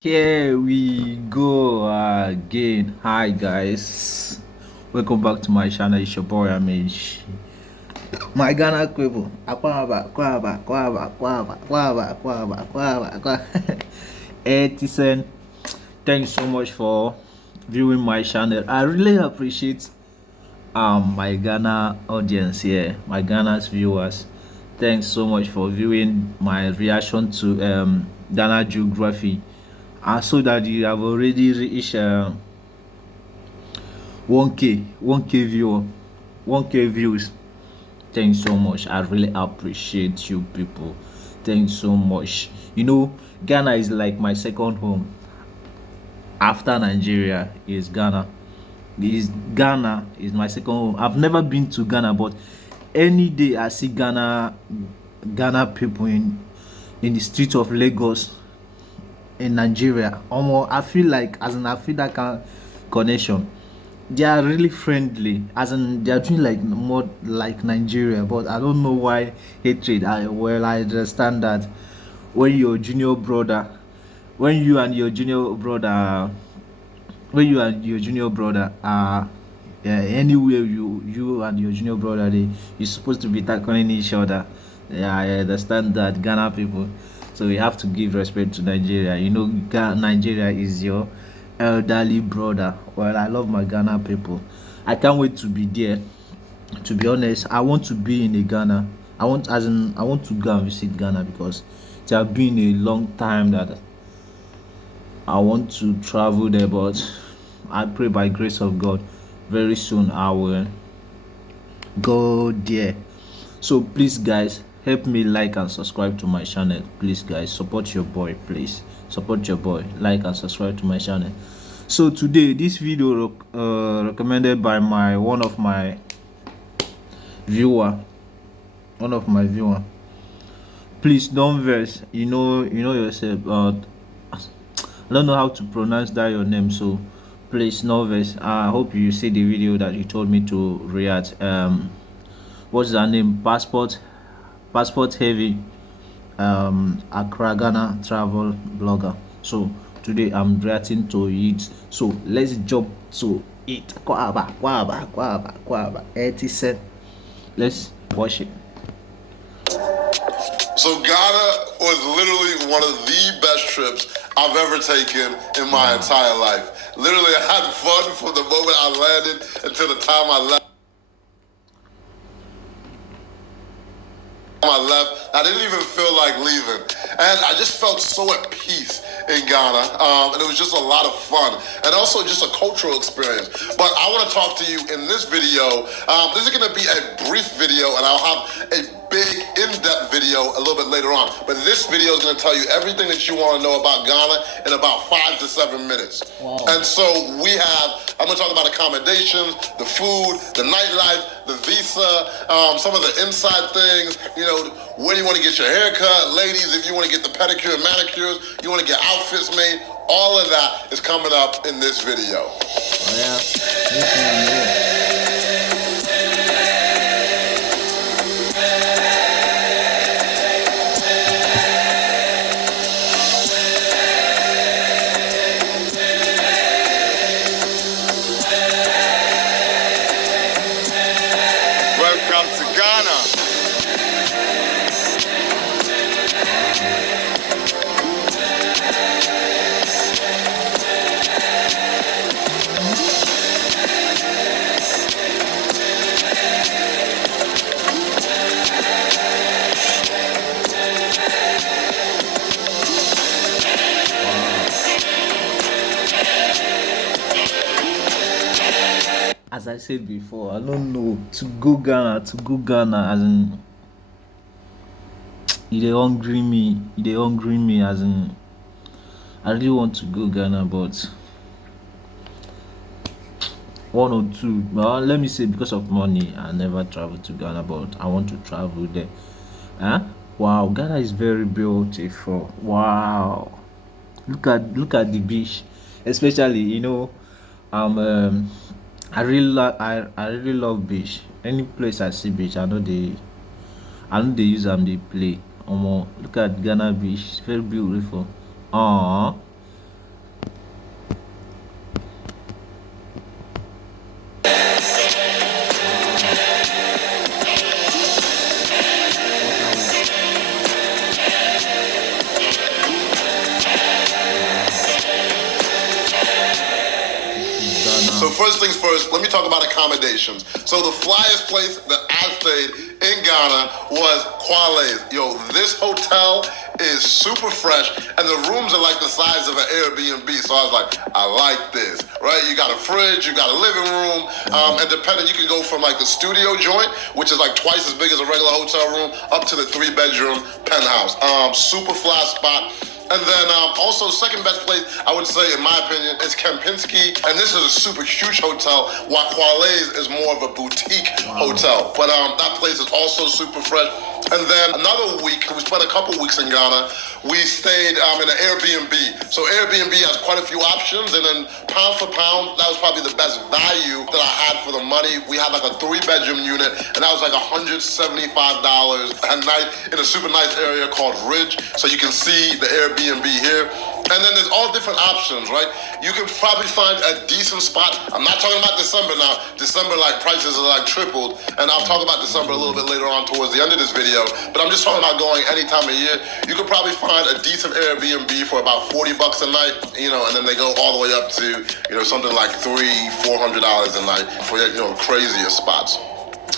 Here we go again. Hi guys, welcome back to my channel. It's your boy Amish. My Ghana people, Kwaba. 80 cent. Thanks so much for viewing my channel. I really appreciate my Ghana audience here, my Ghana's viewers. Thanks so much for viewing my reaction to Ghana geography. I saw that you have already reached 1k view, 1k views. Thanks so much. I really appreciate you people. Thanks so much. You know, Ghana is like my second home. After Nigeria is Ghana. Ghana is my second home. I've never been to Ghana, but any day I see Ghana people in the streets of Lagos in Nigeria, I feel like I feel that kind of connection. They are really friendly, as in they are doing like more like Nigeria, but I don't know why hatred. I understand that when your junior brother, when you and your junior brother, when you and your junior brother are anywhere you and your junior brother you're supposed to be tackling each other. Yeah, I understand that Ghana people, so we have to give respect to Nigeria. You know, Nigeria is your elderly brother. Well, I love my Ghana people. I can't wait to be there. To be honest, I want to be in a Ghana. I want to go and visit Ghana because it has been a long time that I want to travel there, but I pray by grace of God, very soon I will go there. So please, guys, help me like and subscribe to my channel. Please, guys, support your boy. Please support your boy. Like and subscribe to my channel. So today, this video recommended by viewer, one of my viewer. Please don't vex. You know yourself. I don't know how to pronounce that your name, so please novice. I hope you see the video that you told me to react. What's her name? Passport heavy. Accra Ghana travel blogger. So today I'm reacting to it. So let's jump to it. Kwaba. 80 cent. Let's watch it. So Ghana was literally one of the best trips I've ever taken in my entire life. Literally, I had fun from the moment I landed until the time I left. I didn't even feel like leaving, and I just felt so at peace in Ghana, and it was just a lot of fun, and also just a cultural experience. But I want to talk to you in this video. This is going to be a brief video, and I'll have a big in-depth video a little bit later on. But this video is going to tell you everything that you want to know about Ghana in about 5 to 7 minutes. Wow. And so I'm going to talk about accommodations, the food, the nightlife, the visa, some of the inside things, where do you want to get your hair cut? Ladies, if you want to get the pedicure and manicures, you want to get outfits made, all of that is coming up in this video. Oh, yeah. Welcome to Ghana. As I said before, I don't know to go Ghana as in they hungry me as in I really want to go Ghana, but one or two, well, let me say because of money I never traveled to Ghana, but I want to travel there. Wow, Ghana is very beautiful. Wow, look at the beach, especially I really love beach. Any place I see beach, I know they use they play. Look at Ghana beach, it's very beautiful. Aww. first things first, let me talk about accommodations. So the flyest place that I stayed in Ghana was Kwale's. Yo, this hotel is super fresh, and the rooms are like the size of an Airbnb. So I was like, I like this, right? You got a fridge, you got a living room, and depending, you can go from like the studio joint, which is like twice as big as a regular hotel room, up to the 3-bedroom penthouse. Super fly spot. And then also second best place, I would say, in my opinion, is Kempinski. And this is a super huge hotel, while Kwale's is more of a boutique hotel. But that place is also super fresh. And then another week, we spent a couple weeks in Ghana, we stayed in an Airbnb. So Airbnb has quite a few options, and then pound for pound, that was probably the best value that I had for the money. We had like a 3-bedroom unit, and that was like $175 a night in a super nice area called Ridge. So you can see the Airbnb here. And then there's all different options, right? You can probably find a decent spot. I'm not talking about December now. December, like, prices are like tripled. And I'll talk about December a little bit later on towards the end of this video. But I'm just talking about going any time of year. You could probably find a decent Airbnb for about $40 a night, you know, and then they go all the way up to, you know, something like $300-400 a night for, you know, crazier spots.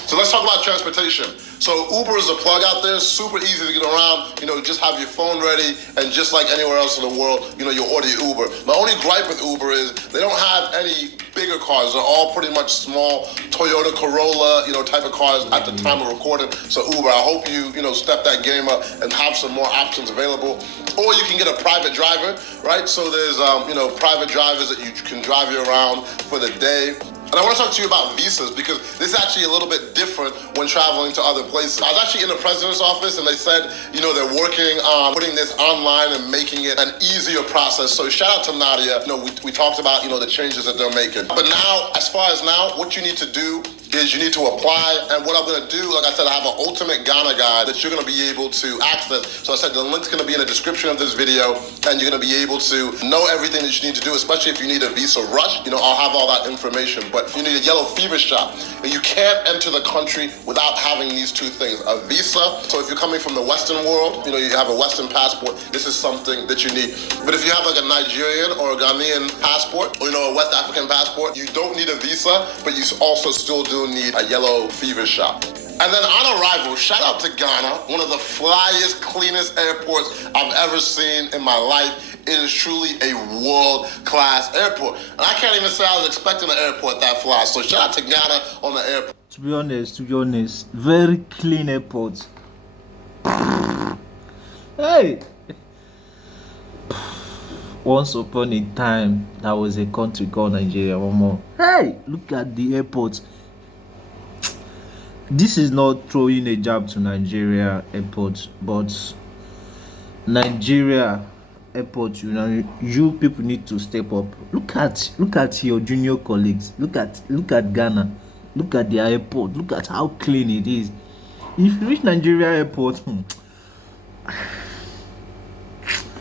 So let's talk about transportation. So Uber is a plug out there, super easy to get around. You know, just have your phone ready, and just like anywhere else in the world, you know, you order your Uber. My only gripe with Uber is they don't have any bigger cars. They're all pretty much small Toyota Corolla, you know, type of cars at the time of recording. So Uber, I hope you know, step that game up and have some more options available. Or you can get a private driver, right? So there's, you know, private drivers that you can drive you around for the day. And I want to talk to you about visas, because this is actually a little bit different when traveling to other places. I was actually in the president's office, and they said, you know, they're working on putting this online and making it an easier process. So shout out to Nadia. You know, we talked about, you know, the changes that they're making. But now, as far as now, what you need to do is you need to apply. And what I'm going to do, like I said, I have an ultimate Ghana guide that you're going to be able to access. So I said the link's going to be in the description of this video, and you're going to be able to know everything that you need to do, especially if you need a visa rush. You know, I'll have all that information. But you need a yellow fever shot, and you can't enter the country without having these two things: a visa. So if you're coming from the Western world, you know, you have a Western passport, this is something that you need. But if you have like a Nigerian or a Ghanaian passport, or, you know, a West African passport, you don't need a visa, but you also still do need a yellow fever shot. And then on arrival, shout out to Ghana, one of the flyest, cleanest airports I've ever seen in my life. It is truly a world-class airport. And I can't even say I was expecting an airport that fly. So shout out to Ghana on the airport. To be honest, very clean airport. Hey! Once upon a time, there was a country called Nigeria. One more. Hey! Look at the airport. This is not throwing a jab to Nigeria airport, but Nigeria airport, you know, you people need to step up. Look at your junior colleagues. Look at Ghana. Look at their airport. Look at how clean it is. If you reach Nigeria airport,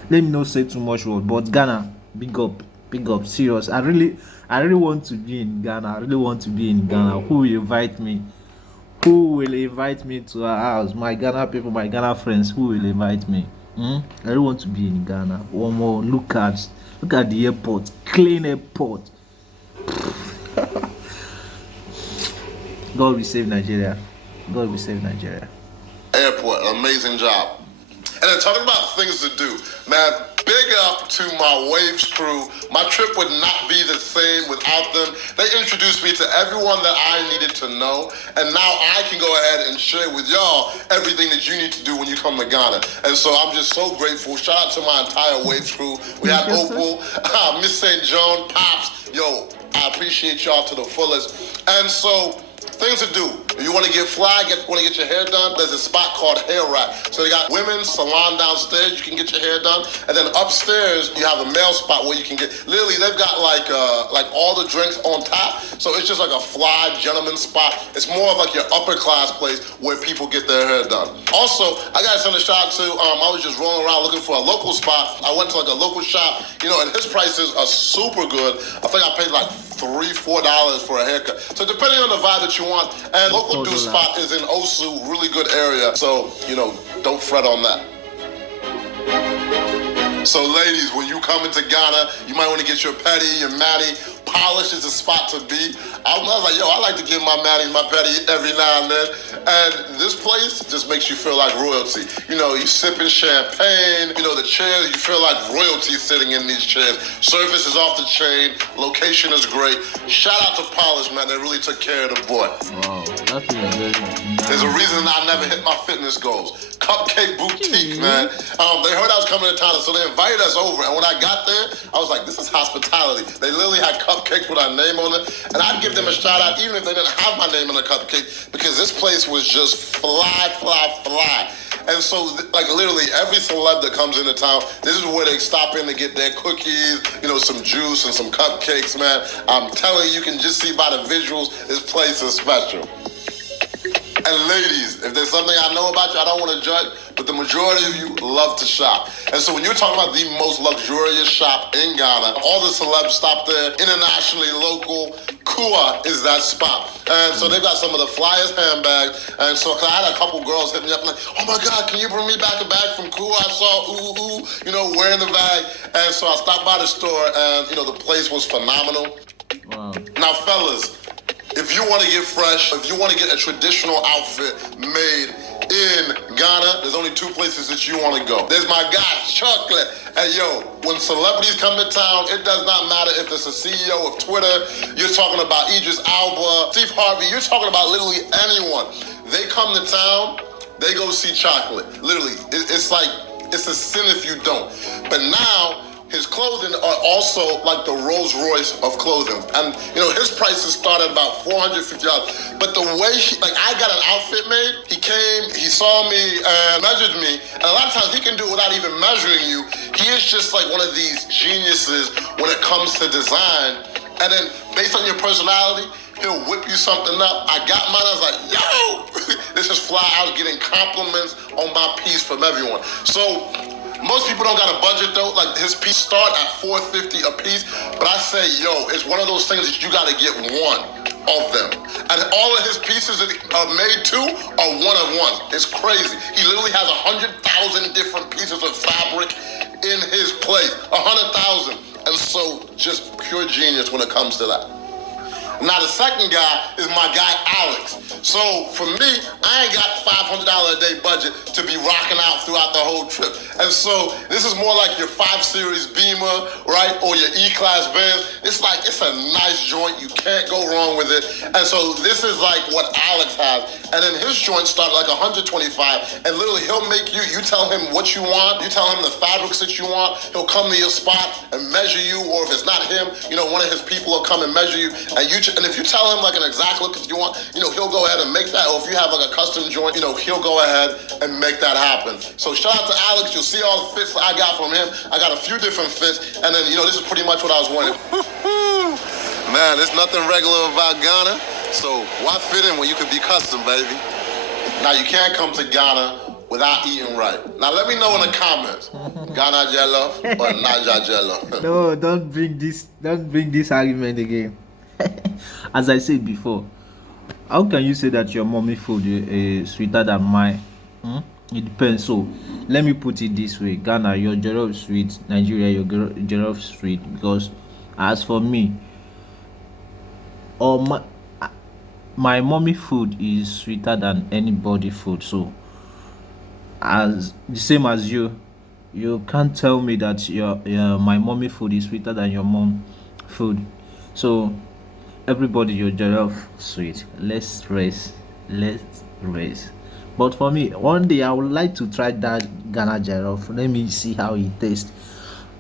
let me not say too much word, but Ghana, big up, serious. I really want to be in Ghana. Who will invite me? Who will invite me to our house? My Ghana people, my Ghana friends, who will invite me? I really want to be in Ghana. One more. Look at the airport. Clean airport. God will save Nigeria. Airport, amazing job. And then talking about things to do, man, big up to my Waves crew. My trip would not be the same without them. They introduced me to everyone that I needed to know, and now I can go ahead and share with y'all everything that you need to do when you come to Ghana. And so I'm just so grateful. Shout out to my entire Waves crew. We had Opal, Miss St. John, Pops. Yo, I appreciate y'all to the fullest. And so, things to do. If you want to get fly, want to get your hair done, there's a spot called Hair Rack. So they got women's salon downstairs, you can get your hair done. And then upstairs, you have a male spot where you can get, literally, they've got like all the drinks on tap. So it's just like a fly gentleman spot. It's more of like your upper class place where people get their hair done. Also, I got to send a shout out to, I was just rolling around looking for a local spot. I went to like a local shop, you know, and his prices are super good. I think I paid like $3-4 for a haircut. So depending on the vibe that you want, and local do spot is in Osu, really good area. So, you know, don't fret on that. So ladies, when you come into Ghana, you might want to get your pedi, your mani, Polished is a spot to be. I was like, yo, I like to give my Manny my petty every now and then. And this place just makes you feel like royalty. You know, you sipping champagne, you know, the chairs, you feel like royalty sitting in these chairs. Service is off the chain, location is great. Shout out to Polish, man, they really took care of the boy. Wow, that is very nice. There's a reason I never hit my fitness goals. Cupcake Boutique, man. They heard I was coming to town, so they invited us over. And when I got there, I was like, this is hospitality. They literally had cupcakes with our name on it. And I'd give them a shout out even if they didn't have my name on the cupcake, because this place was just fly, fly, fly. And so, like, literally every celeb that comes into town, this is where they stop in to get their cookies, you know, some juice and some cupcakes, man. I'm telling you, you can just see by the visuals, this place is special. And ladies, if there's something I know about you, I don't want to judge, but the majority of you love to shop. And so when you're talking about the most luxurious shop in Ghana, all the celebs stop there, internationally, local. Kua is that spot. And so they've got some of the flyest handbags. And so 'cause I had a couple girls hit me up like, oh my God, can you bring me back a bag from Kua? I saw you know, wearing the bag. And so I stopped by the store and, you know, the place was phenomenal. Wow. Now, fellas, if you want to get fresh, if you want to get a traditional outfit made in Ghana, there's only two places that you want to go. There's my guy, Chocolate. And yo, when celebrities come to town, it does not matter if it's a CEO of Twitter, you're talking about Idris Elba, Steve Harvey, you're talking about literally anyone. They come to town, they go see Chocolate. Literally, it's like, it's a sin if you don't. But now, his clothing are also like the Rolls Royce of clothing. And, you know, his prices start at about $450. But the way I got an outfit made, he came, he saw me and measured me. And a lot of times he can do it without even measuring you. He is just like one of these geniuses when it comes to design. And then based on your personality, he'll whip you something up. I got mine, I was like, yo, this is fly. I was getting compliments on my piece from everyone. So, most people don't got a budget though. Like his piece start at $450 a piece, but I say, yo, it's one of those things that you got to get one of them. And all of his pieces that are made too are one of ones. It's crazy. He literally has 100,000 different pieces of fabric in his place. 100,000. And so, just pure genius when it comes to that. Now the second guy is my guy Alex. So for me, I ain't got $500 a day budget to be rocking out throughout the whole trip. And so this is more like your 5 Series Beamer, right? Or your E-Class Benz. It's like, it's a nice joint. You can't go wrong with it. And so this is like what Alex has. And then his joints start like $125. And literally he'll make you tell him what you want. You tell him the fabrics that you want. He'll come to your spot and measure you. Or if it's not him, you know, one of his people will come and measure you. And if you tell him like an exact look that you want, you know, he'll go ahead and make that. Or if you have like a custom joint, you know, he'll go ahead and make that happen. So shout out to Alex. You'll see all the fits I got from him. I got a few different fits. And then, you know, this is pretty much what I was wanting. Man, there's nothing regular about Ghana. So why fit in when you could be custom, baby? Now, you can't come to Ghana without eating right. Now, let me know in the comments. Ghana jello or Naija jello? No, don't bring this argument again. As I said before, how can you say that your mommy food is sweeter than mine? It depends. So let me put it this way: Ghana, your jollof sweet; Nigeria, your jollof sweet. Because as for me, or my mommy food is sweeter than anybody food. So as the same as you can't tell me that my mommy food is sweeter than your mom food. So everybody, your jollof sweet. Let's rest. But for me, one day I would like to try that Ghana jollof. Let me see how it tastes.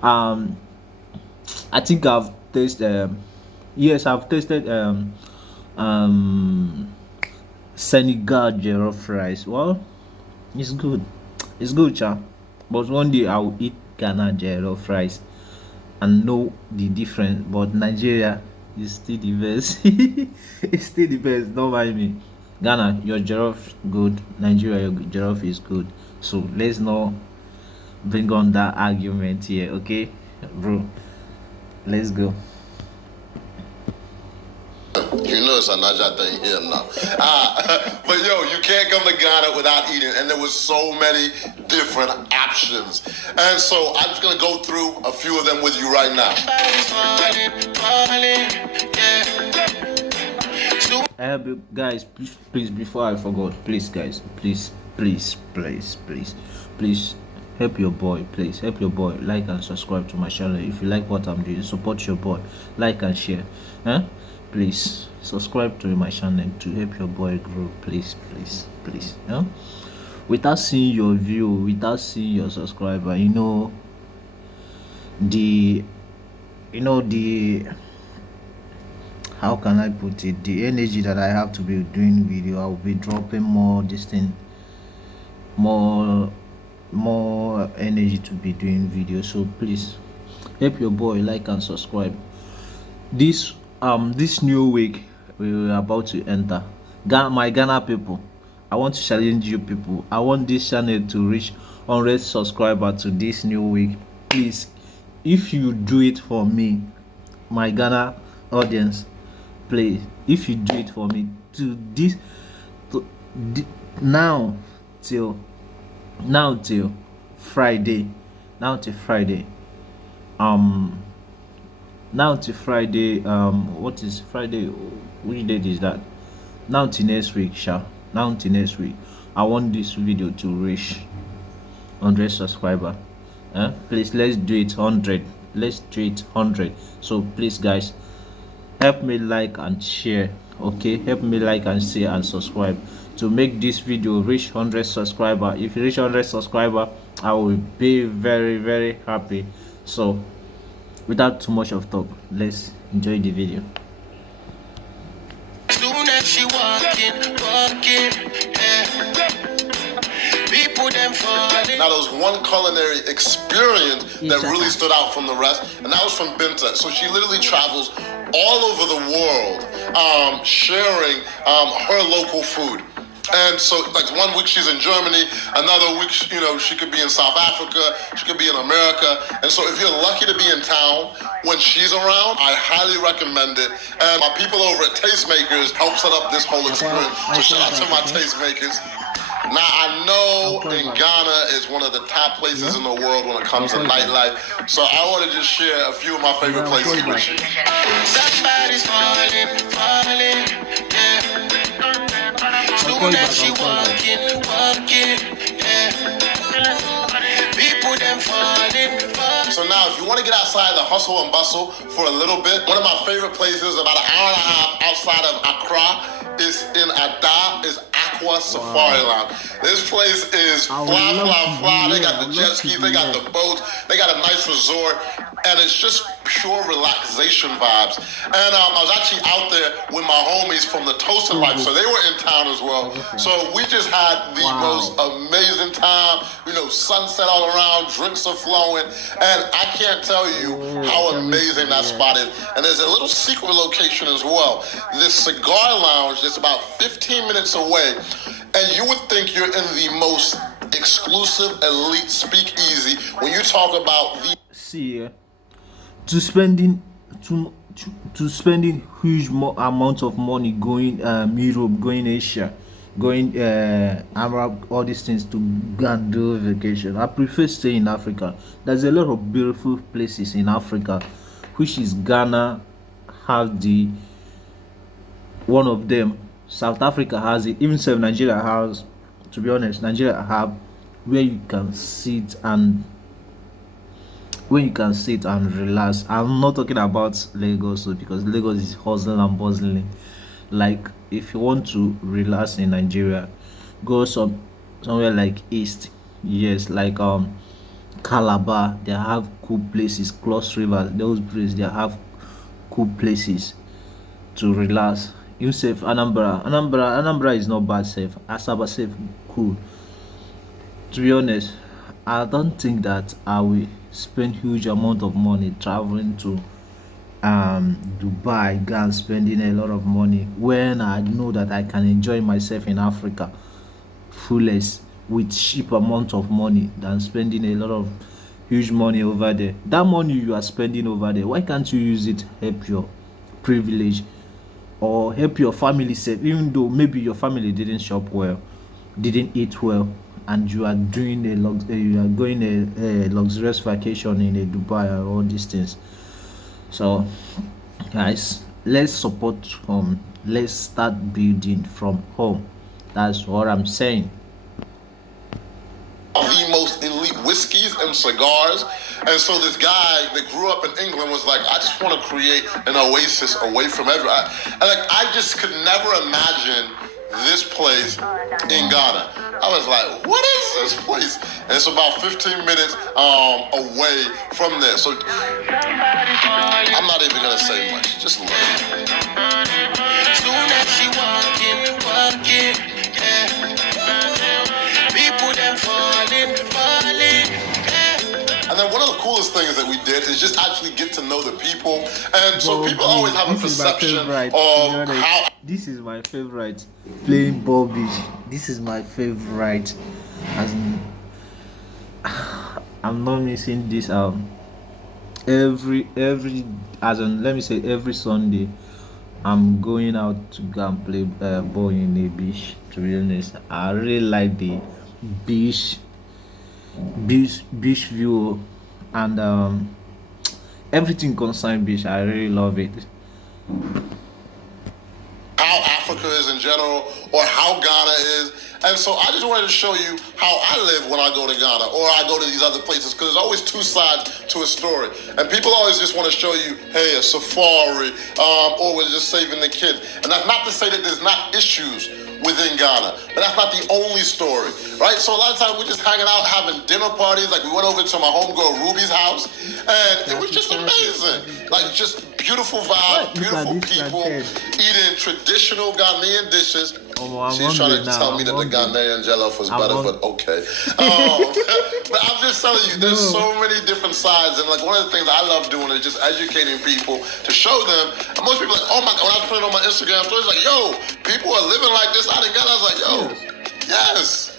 I think I've tasted. Yes, I've tasted Senegal jollof rice. Well, it's good. It's good, cha. But one day I will eat Ghana jollof rice and know the difference. But Nigeria is still the best. It's still the best. Don't mind me. Ghana, your jollof good. Nigeria, your jollof is good. So let's not bring on that argument here, okay, bro? Let's go. You know notice I nudge that thing here now. But yo, you can't come to Ghana without eating, and there was so many different options. And so I'm just gonna go through a few of them with you right now. Guys, please, before I forgot, please, guys, please, help your boy. Please help your boy. Like and subscribe to my channel. If you like what I'm doing, support your boy. Like and share. Please subscribe to my channel to help your boy grow. Please. Without seeing your view, without seeing your subscriber, the how can I put it, the energy that I have to be doing video, I'll be dropping more more energy to be doing video. So please help your boy, like and subscribe. This new week we're about to enter, my Ghana people, I want to challenge you people. I want this channel to reach 100 subscribers to this new week. Please, if you do it for me, my Ghana audience, please, if you do it for me, now till Friday, what is Friday, which date is that? Now till next week, I want this video to reach 100 subscriber. Please, let's do it 100. So please, guys, help me like and share. Okay, help me like and share and subscribe to make this video reach 100 subscriber. If you reach 100 subscriber, I will be very, very happy. So without too much of talk, let's enjoy the video. Soon as she walking, people them falling. Now there was one culinary experience that really stood out from the rest, and that was from Binta. So she literally travels all over the world, sharing her local food. And so, like, one week she's in Germany, another week, she could be in South Africa, she could be in America. And so if you're lucky to be in town when she's around, I highly recommend it. And my people over at Tastemakers help set up this whole experience. So shout out to my Tastemakers. Now, I know in Ghana is one of the top places in the world when it comes to nightlife. So I want to just share a few of my favorite places with you. Somebody's falling, yeah. Soon as she walking, yeah. People them falling. So now, if you want to get outside the hustle and bustle for a little bit, one of my favorite places, about an hour and a half outside of Accra, is in Ada, is Aqua Safari Lounge. This place is fly. They got the jet skis, they got the boats, they got a nice resort, and it's just pure relaxation vibes. And I was actually out there with my homies from the Toasted Life, so they were in town as well. So we just had the most amazing time. Sunset all around, drinks are flowing, and I can't tell you how amazing that spot is. And there's a little secret location as well. This cigar lounge is about 15 minutes away, and you would think you're in the most exclusive elite speakeasy when you talk about the to spending huge amount of money going Europe, going Asia, going Arab, all these things to go and do vacation. I prefer staying in Africa. There's a lot of beautiful places in Africa, which is Ghana has one of them. South Africa has it. Even Nigeria has. To be honest, Nigeria have where you can sit and relax. I'm not talking about Lagos, because Lagos is hustling and bustling. Like, if you want to relax in Nigeria, go somewhere like East. Yes, like Calabar. They have cool places. Cross River, those places, they have cool places to relax. You safe Anambra is not bad. Safe Asaba, safe, cool. To be honest, I don't think that I will spend huge amount of money traveling to Dubai, and spending a lot of money when I know that I can enjoy myself in Africa fullest with cheap amount of money than spending a lot of huge money over there. That money you are spending over there, why can't you use it help your privilege or help your family save, even though maybe your family didn't shop well, didn't eat well, and you are doing you are going a luxurious vacation in a Dubai or all these things. So guys, let's support home, let's start building from home. That's what I'm saying. The most elite whiskeys and cigars. And so this guy that grew up in England was like, I just want to create an oasis away from everyone. I just could never imagine this place in Ghana. I was like, what is this place? And it's about 15 minutes away from there. So I'm not even going to say much. Just look. Soon as she walking, people them falling. And then one of the coolest things that we did is just actually get to know the people. And so people always have a perception of how... This is my favorite. Playing Bobby. This is my favorite. As in, I'm not missing this every as in, let me say, every Sunday I'm going out to go and play ball in the beach. To be honest, I really like the beach view, and everything concerned beach. I really love it. How Africa is in general, or how Ghana is. And so I just wanted to show you how I live when I go to Ghana or I go to these other places, because there's always two sides to a story. And people always just want to show you, hey, a safari, or we're just saving the kids. And that's not to say that there's not issues within Ghana, but that's not the only story, right? So a lot of times we're just hanging out, having dinner parties. Like we went over to my homegirl Ruby's house, and it was just amazing. Like just beautiful vibe, beautiful people, eating traditional Ghanaian dishes. She's trying to tell me that the Ghanaian jollof was better, but okay. But I'm just telling you, there's so many different sides, and like one of the things I love doing is just educating people to show them. And most people are like, oh my God, when I was putting it on my Instagram stories, like, yo, people are living like this out in Ghana. I was like, yo, yes.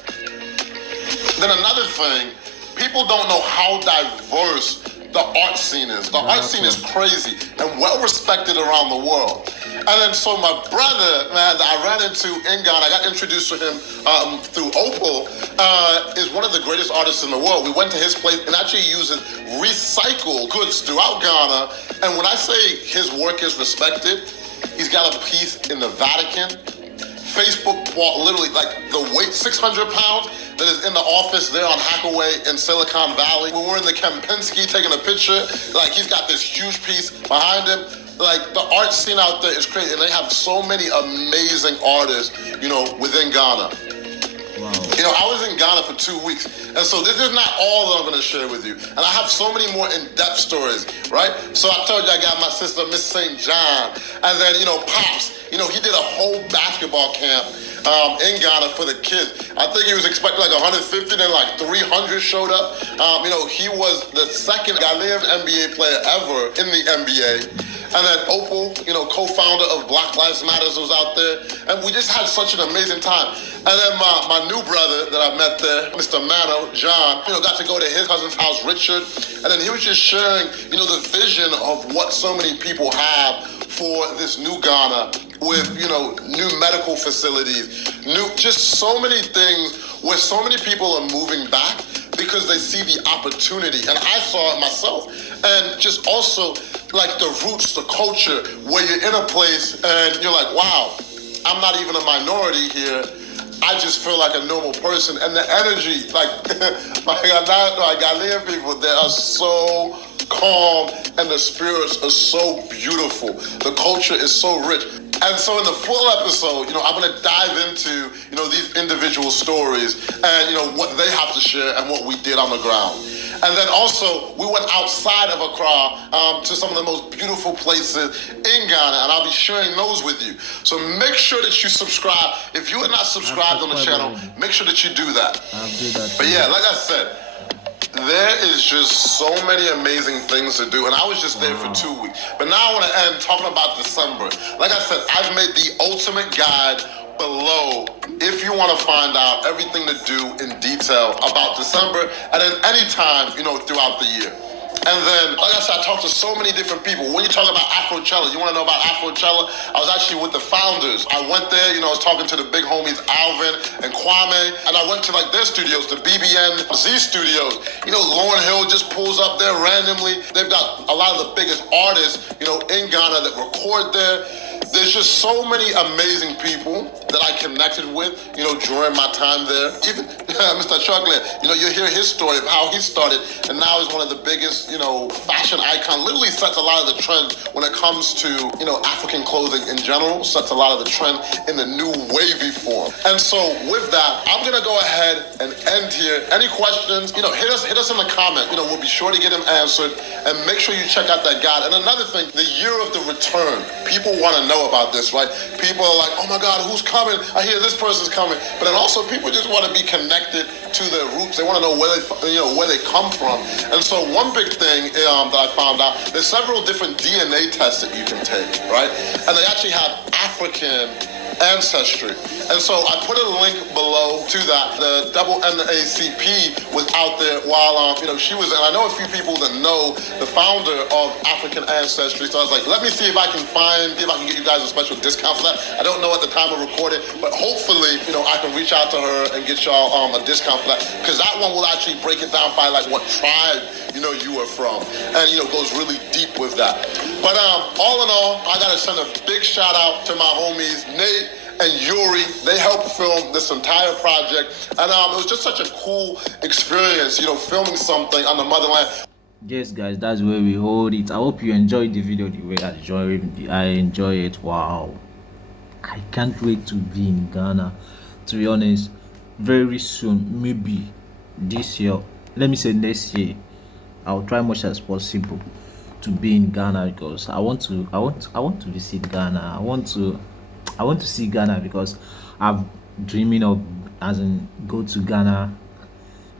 Then another thing, people don't know how diverse the art scene is. The art scene is crazy and well respected around the world. And then so my brother, man, that I ran into in Ghana, I got introduced to him through Opal, is one of the greatest artists in the world. We went to his place and actually uses recycled goods throughout Ghana. And when I say his work is respected, he's got a piece in the Vatican. Facebook bought literally like the weight, 600 pounds, that is in the office there on Hackaway in Silicon Valley. When we're in the Kempinski taking a picture, like he's got this huge piece behind him. Like the art scene out there is crazy, and they have so many amazing artists, you know, within Ghana. Wow. You know, I was in Ghana for 2 weeks, and so this is not all that I'm gonna share with you. And I have so many more in-depth stories, right? So I told you I got my sister, Miss St. John, and then, you know, Pops, you know, he did a whole basketball camp in Ghana for the kids. I think he was expecting like 150, then like 300 showed up. You know, he was the second Ghanaian NBA player ever in the NBA. And then Opal, you know, co-founder of Black Lives Matters, was out there. And we just had such an amazing time. And then my new brother that I met there, Mr. Mano, John, you know, got to go to his cousin's house, Richard. And then he was just sharing, you know, the vision of what so many people have for this new Ghana with, you know, new medical facilities, just so many things where so many people are moving back because they see the opportunity. And I saw it myself. And just also like the roots, the culture, where you're in a place and you're like, wow, I'm not even a minority here. I just feel like a normal person. And the energy, like my Ghanaian people, they are so calm and the spirits are so beautiful. The culture is so rich. And so in the full episode, you know, I'm going to dive into, you know, these individual stories and, you know, what they have to share and what we did on the ground. And then also, we went outside of Accra to some of the most beautiful places in Ghana, and I'll be sharing those with you. So make sure that you subscribe. If you are not subscribed on the channel, make sure that you do that. I'll do that. But yeah, like I said, there is just so many amazing things to do, and I was just there for 2 weeks. But now I want to end talking about December. Like I said, I've made the ultimate guide below if you want to find out everything to do in detail about December and then any time, you know, throughout the year. And then, like I said, I talked to so many different people. When you talk about Afrochella, you want to know about Afrochella? I was actually with the founders. I went there, I was talking to the big homies Alvin and Kwame, and I went to like their studios, the BBN Z studios. Lauryn Hill just pulls up there randomly. They've got a lot of the biggest artists, in Ghana that record there. There's just so many amazing people that I connected with, during my time there. Even Mr. Chocolate, you hear his story of how he started, and now he's one of the biggest, fashion icon. Literally sets a lot of the trend when it comes to, African clothing in general. Sets a lot of the trend in the new wavy form. And so with that, I'm gonna go ahead and end here. Any questions? Hit us in the comment. We'll be sure to get them answered. And make sure you check out that guide. And another thing, the year of the return. People want to know about this, right? People are like, oh my God, who's coming? I hear this person's coming. But then also people just want to be connected to their roots. They want to know where they come from. And so one big thing that I found out, there's several different DNA tests that you can take, right? And they actually have African ancestry. And so I put a link below to that. The double NAACP was out there while she was, and I know a few people that know the founder of African Ancestry. So I was like, let me see if I can get you guys a special discount for that. I don't know at the time of recording, but hopefully, I can reach out to her and get y'all a discount for that. Because that one will actually break it down by like what tribe you are from, and goes really deep with that. But all in all, I gotta send a big shout out to my homies Nate and Yuri. They helped film this entire project, and it was just such a cool experience, filming something on the motherland. Yes guys, that's where we hold it. I hope you enjoyed the video the way I enjoy it. Wow, I can't wait to be in Ghana, to be honest. Very soon, maybe this year, let me say next year, I'll try much as possible to be in Ghana, because I want to visit Ghana. I want to see Ghana, because I've dreaming of as in go to Ghana,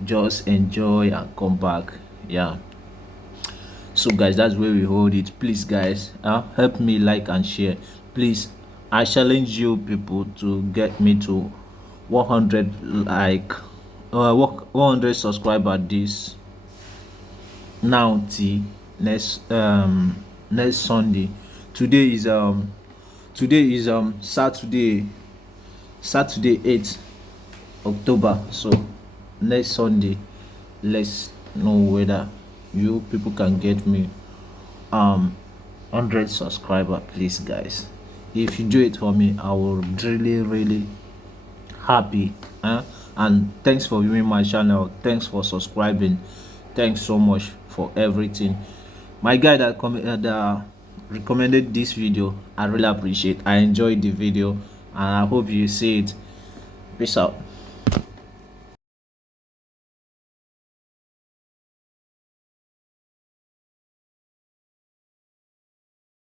just enjoy and come back. Yeah. So guys, that's where we hold it. Please guys, help me like and share. Please, I challenge you people to get me to 100 100 subscribers this now till next Sunday. Today is Saturday 8th October. So next Sunday, let's know whether you people can get me 100 subscribers, please guys. If you do it for me, I will really happy. And thanks for viewing my channel, thanks for subscribing, thanks so much for everything. My guy that recommended this video, I really appreciate. I enjoyed the video and I hope you see it. Peace out.